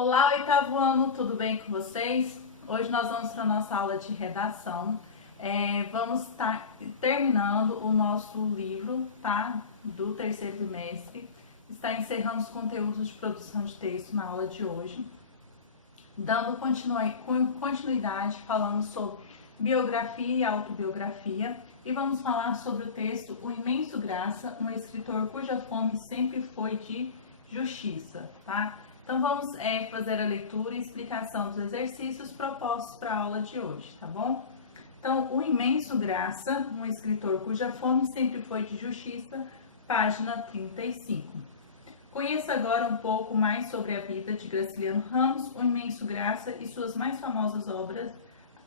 Olá, oitavo ano, tudo bem com vocês? Hoje nós vamos para a nossa aula de redação. Vamos estar terminando o nosso livro, tá? Do terceiro trimestre. Está encerrando os conteúdos de produção de texto na aula de hoje. Dando continuidade, falando sobre biografia e autobiografia. E vamos falar sobre o texto O Imenso Graça, um escritor cuja fome sempre foi de justiça, tá? Então vamos fazer a leitura e explicação dos exercícios propostos para a aula de hoje, tá bom? Então, O Imenso Graça, um escritor cuja fome sempre foi de justiça, página 35. Conheça agora um pouco mais sobre a vida de Graciliano Ramos, O Imenso Graça e suas mais famosas obras,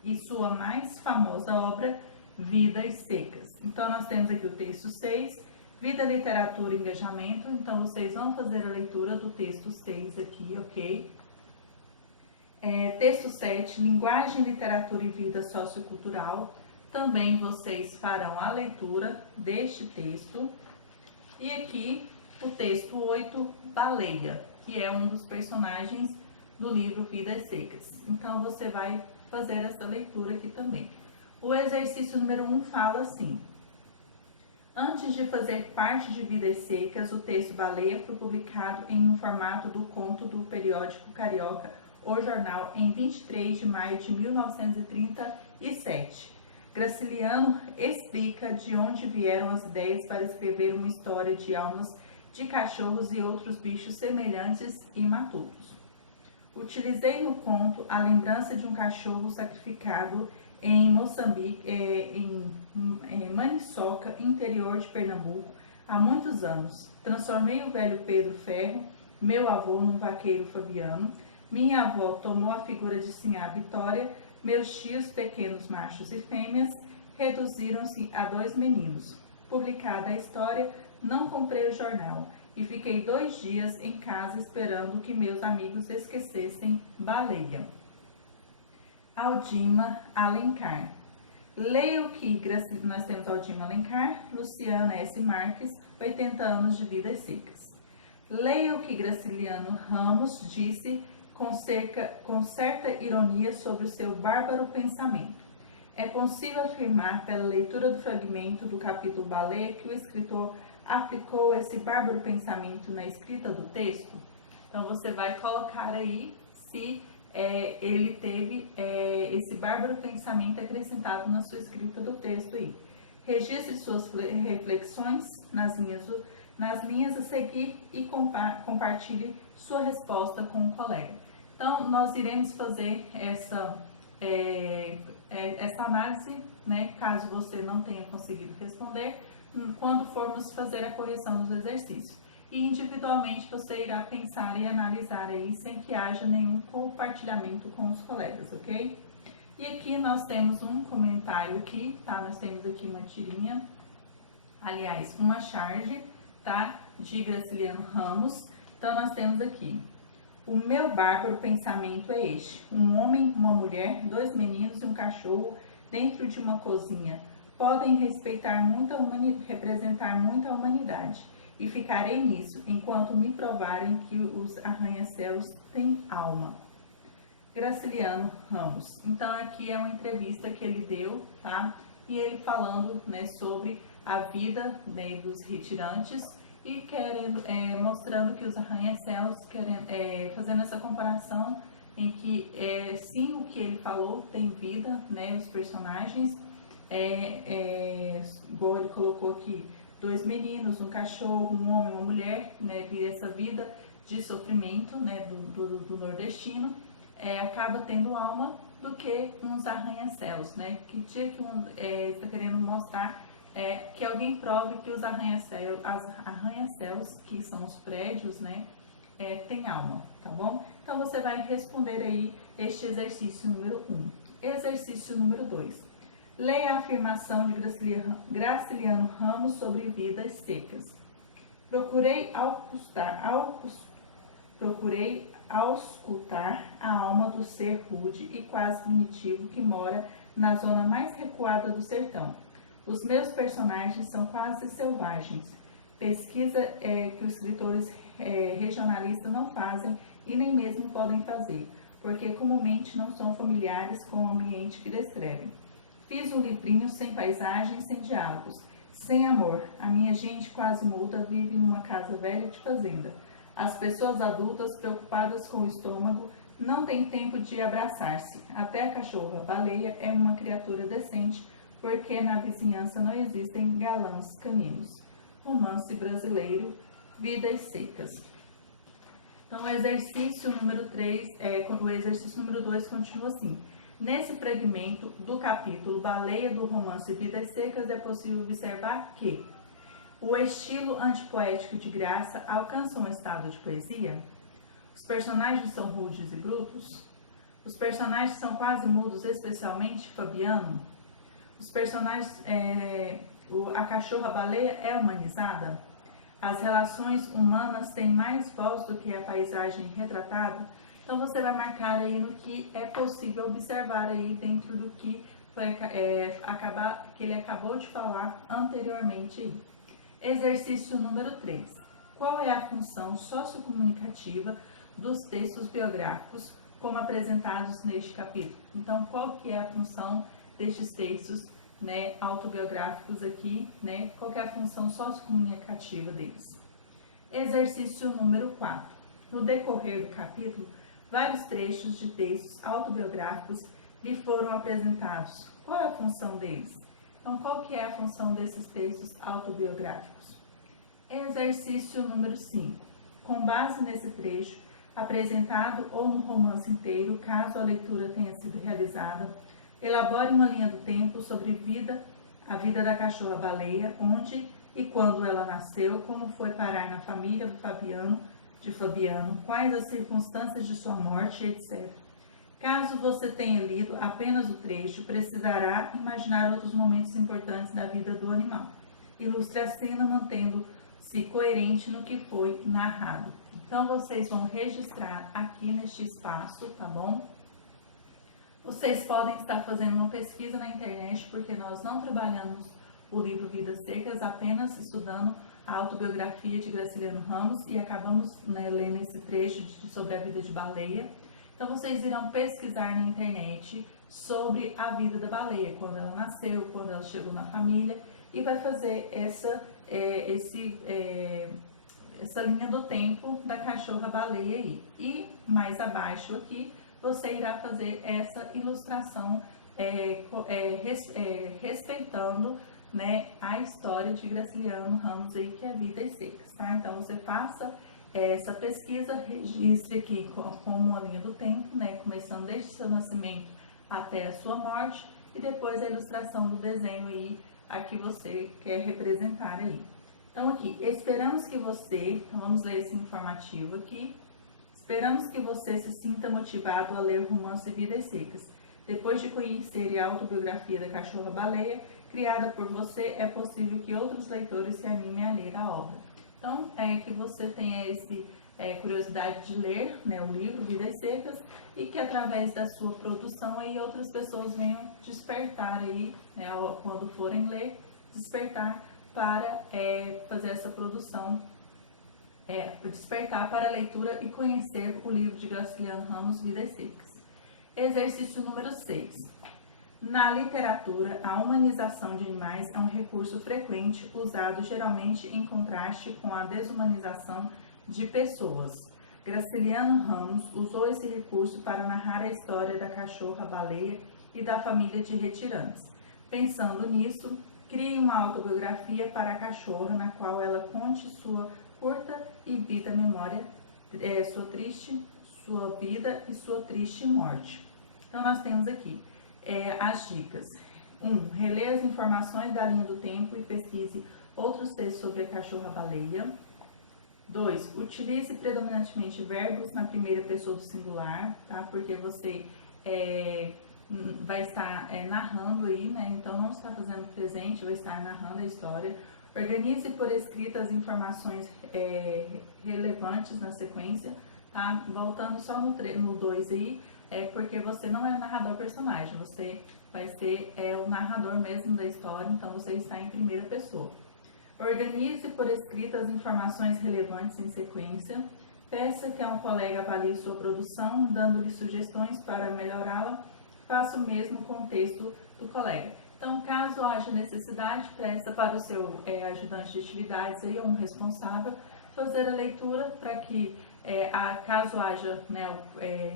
e sua mais famosa obra, Vidas Secas. Então, nós temos aqui o texto 6, Vida, Literatura e Engajamento. Então, vocês vão fazer a leitura do texto 6 aqui, ok? Texto 7, Linguagem, Literatura e Vida Sociocultural. Também vocês farão a leitura deste texto. E aqui, o texto 8, Baleia, que é um dos personagens do livro Vidas Secas. Então, você vai fazer essa leitura aqui também. O exercício número 1 fala assim: antes de fazer parte de Vidas Secas, o texto Baleia foi publicado em um formato do conto do periódico carioca O Jornal em 23 de maio de 1937. Graciliano explica de onde vieram as ideias para escrever uma história de almas de cachorros e outros bichos semelhantes e matutos. Utilizei no conto a lembrança de um cachorro sacrificado em Moçambique, em Maniçoca, interior de Pernambuco, há muitos anos. Transformei o velho Pedro Ferro, meu avô, num vaqueiro fabiano. Minha avó tomou a figura de Sinhá Vitória. Meus tios, pequenos machos e fêmeas, reduziram-se a 2 meninos. Publicada a história, não comprei o jornal e fiquei 2 dias em casa esperando que meus amigos esquecessem Baleia. Aldima Alencar. Leia o que nós temos Aldima Alencar, Luciana S. Marques, 80 anos de Vidas Secas. Leia o que Graciliano Ramos disse com certa ironia sobre o seu bárbaro pensamento. É possível afirmar, pela leitura do fragmento do capítulo Baleia, que o escritor aplicou esse bárbaro pensamento na escrita do texto? Então, você vai colocar aí se ele teve esse bárbaro pensamento acrescentado na sua escrita do texto aí. Registre suas reflexões nas linhas a seguir e compartilhe sua resposta com o colega. Então, nós iremos fazer essa análise, né, caso você não tenha conseguido responder, quando formos fazer a correção dos exercícios. E individualmente você irá pensar e analisar aí sem que haja nenhum compartilhamento com os colegas, ok? E aqui nós temos um comentário aqui, tá? Nós temos aqui uma tirinha, aliás, uma charge, tá? De Graciliano Ramos. Então, nós temos aqui: o meu bárbaro pensamento é este: um homem, uma mulher, 2 meninos e um cachorro dentro de uma cozinha podem representar muita humanidade. E ficarei nisso, enquanto me provarem que os arranha-céus têm alma. Graciliano Ramos. Então, aqui é uma entrevista que ele deu, tá? E ele falando, né, sobre a vida, né, dos retirantes e mostrando que os arranha-céus, fazendo essa comparação em que, sim, o que ele falou tem vida, né, os personagens, igual ele colocou aqui, 2 meninos, um cachorro, um homem, uma mulher, né, e essa vida de sofrimento, né, do nordestino, acaba tendo alma do que uns arranha-céus, né, que está querendo mostrar que alguém prove que os arranha-céus, que são os prédios, né, tem alma, tá bom? Então, você vai responder aí este exercício número 1. Exercício número 2. Leia a afirmação de Graciliano Ramos sobre Vidas Secas. Procurei auscultar a alma do ser rude e quase primitivo que mora na zona mais recuada do sertão. Os meus personagens são quase selvagens. Pesquisa que os escritores regionalistas não fazem e nem mesmo podem fazer, porque comumente não são familiares com o ambiente que descrevem. Fiz um livrinho sem paisagem, sem diálogos, sem amor. A minha gente quase muda vive numa casa velha de fazenda. As pessoas adultas, preocupadas com o estômago, não têm tempo de abraçar-se. Até a cachorra-baleia é uma criatura decente, porque na vizinhança não existem galãs caninos. Romance brasileiro, Vidas Secas. Então, o exercício número 3, o exercício número 2 continua assim. Nesse fragmento do capítulo Baleia do romance Vidas Secas, é possível observar que o estilo antipoético de Graça alcança um estado de poesia. Os personagens são rudes e brutos. Os personagens são quase mudos, especialmente Fabiano. Os personagens, a cachorra-baleia é humanizada. As relações humanas têm mais voz do que a paisagem retratada. Então você vai marcar aí no que é possível observar aí dentro do que ele acabou de falar anteriormente. Exercício número 3. Qual é a função sociocomunicativa dos textos biográficos como apresentados neste capítulo? Então, qual que é a função destes textos, né, autobiográficos aqui, né? Qual que é a função sociocomunicativa deles? Exercício número 4. No decorrer do capítulo, vários trechos de textos autobiográficos lhe foram apresentados. Qual é a função deles? Então, qual que é a função desses textos autobiográficos? Exercício número 5. Com base nesse trecho, apresentado ou no romance inteiro, caso a leitura tenha sido realizada, elabore uma linha do tempo sobre a vida da cachorra-baleia, onde e quando ela nasceu, como foi parar na família de Fabiano, quais as circunstâncias de sua morte, etc. Caso você tenha lido apenas o trecho, precisará imaginar outros momentos importantes da vida do animal. Ilustre a cena mantendo-se coerente no que foi narrado. Então, vocês vão registrar aqui neste espaço, tá bom? Vocês podem estar fazendo uma pesquisa na internet, porque nós não trabalhamos o livro Vidas Secas apenas estudando a autobiografia de Graciliano Ramos e acabamos, né, lendo esse trecho sobre a vida de baleia. Então, vocês irão pesquisar na internet sobre a vida da baleia, quando ela nasceu, quando ela chegou na família, e vai fazer essa linha do tempo da cachorra-baleia aí. E mais abaixo aqui, você irá fazer essa ilustração respeitando, né, a história de Graciliano Ramos aí, que é Vidas Secas, tá? Então, você faça essa pesquisa, registre aqui como uma linha do tempo, né, começando desde seu nascimento até a sua morte, e depois a ilustração do desenho aí, a que você quer representar aí. Então, aqui, então vamos ler esse informativo aqui. Esperamos que você se sinta motivado a ler o romance Vidas Secas. Depois de conhecer a autobiografia da cachorra-baleia, criada por você, é possível que outros leitores se animem a ler a obra. Então, que você tenha curiosidade de ler, né, o livro Vidas Secas, e que através da sua produção aí outras pessoas venham despertar aí, né, quando forem ler, despertar para fazer essa produção, despertar para a leitura e conhecer o livro de Graciliano Ramos, Vidas Secas. Exercício número 6. Na literatura, a humanização de animais é um recurso frequente, usado geralmente em contraste com a desumanização de pessoas. Graciliano Ramos usou esse recurso para narrar a história da cachorra-baleia e da família de retirantes. Pensando nisso, crie uma autobiografia para a cachorra, na qual ela conte sua curta e vida memória, sua vida e sua triste morte. Então, nós temos aqui as dicas. 1. Releia as informações da linha do tempo e pesquise outros textos sobre a cachorra-baleia. 2. Utilize predominantemente verbos na primeira pessoa do singular, tá? Porque você vai estar narrando aí, né? Então, não está fazendo presente, vai estar narrando a história. Organize por escrito as informações relevantes na sequência, tá? Voltando só no 2 aí, porque você não é o narrador personagem, você vai ser o narrador mesmo da história, então você está em primeira pessoa. Organize por escrito as informações relevantes em sequência. Peça que um colega avalie sua produção, dando-lhe sugestões para melhorá-la. Faça o mesmo com o texto do colega. Então, caso haja necessidade, peça para o seu ajudante de atividades, aí, ou um responsável, fazer a leitura para que, caso haja, né,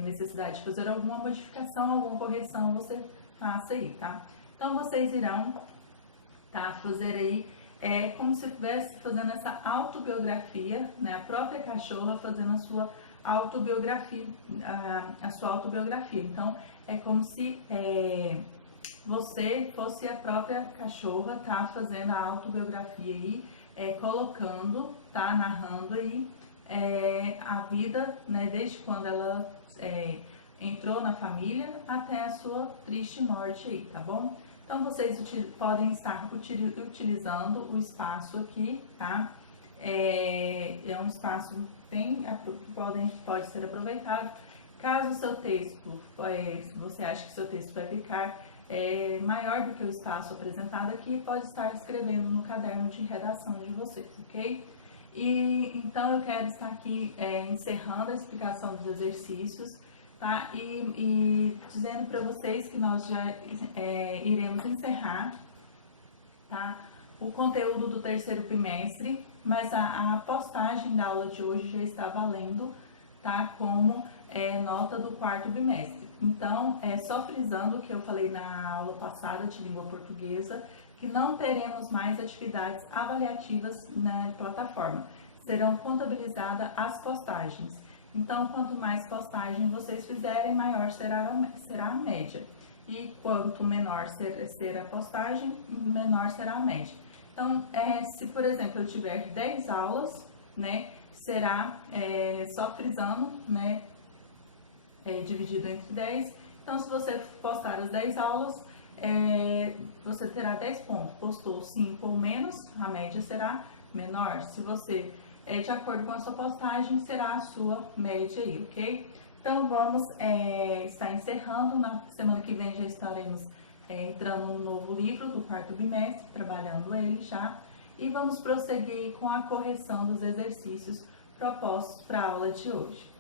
necessidade de fazer alguma modificação, alguma correção, você faça aí, tá? Então, vocês irão, tá, fazer aí, como se estivesse fazendo essa autobiografia, né, a própria cachorra fazendo a sua autobiografia, Então, é como se você fosse a própria cachorra, tá, fazendo a autobiografia aí, colocando, tá, narrando aí a vida, né, desde quando ela entrou na família até a sua triste morte aí, tá bom? Então, vocês podem estar utilizando o espaço aqui, tá? É um espaço bem, pode ser aproveitado. Caso o seu texto, você acha que seu texto vai ficar maior do que o espaço apresentado aqui, pode estar escrevendo no caderno de redação de vocês, ok? E então eu quero estar aqui encerrando a explicação dos exercícios, tá? E dizendo para vocês que nós já iremos encerrar, tá, o conteúdo do terceiro bimestre, mas a postagem da aula de hoje já está valendo, tá, como nota do quarto bimestre. Então, só frisando o que eu falei na aula passada de língua portuguesa, que não teremos mais atividades avaliativas na plataforma. Serão contabilizadas as postagens. Então, quanto mais postagem vocês fizerem, maior será a média. E quanto menor ser a postagem, menor será a média. Então, se por exemplo eu tiver 10 aulas, né, será, só frisando, né, dividido entre 10. Então, se você postar as 10 aulas, você terá 10 pontos. Postou 5 ou menos, a média será menor. Se você, de acordo com a sua postagem, será a sua média aí, ok? Então, vamos estar encerrando. Na semana que vem já estaremos entrando no novo livro do quarto bimestre, trabalhando ele já. E vamos prosseguir com a correção dos exercícios propostos para a aula de hoje.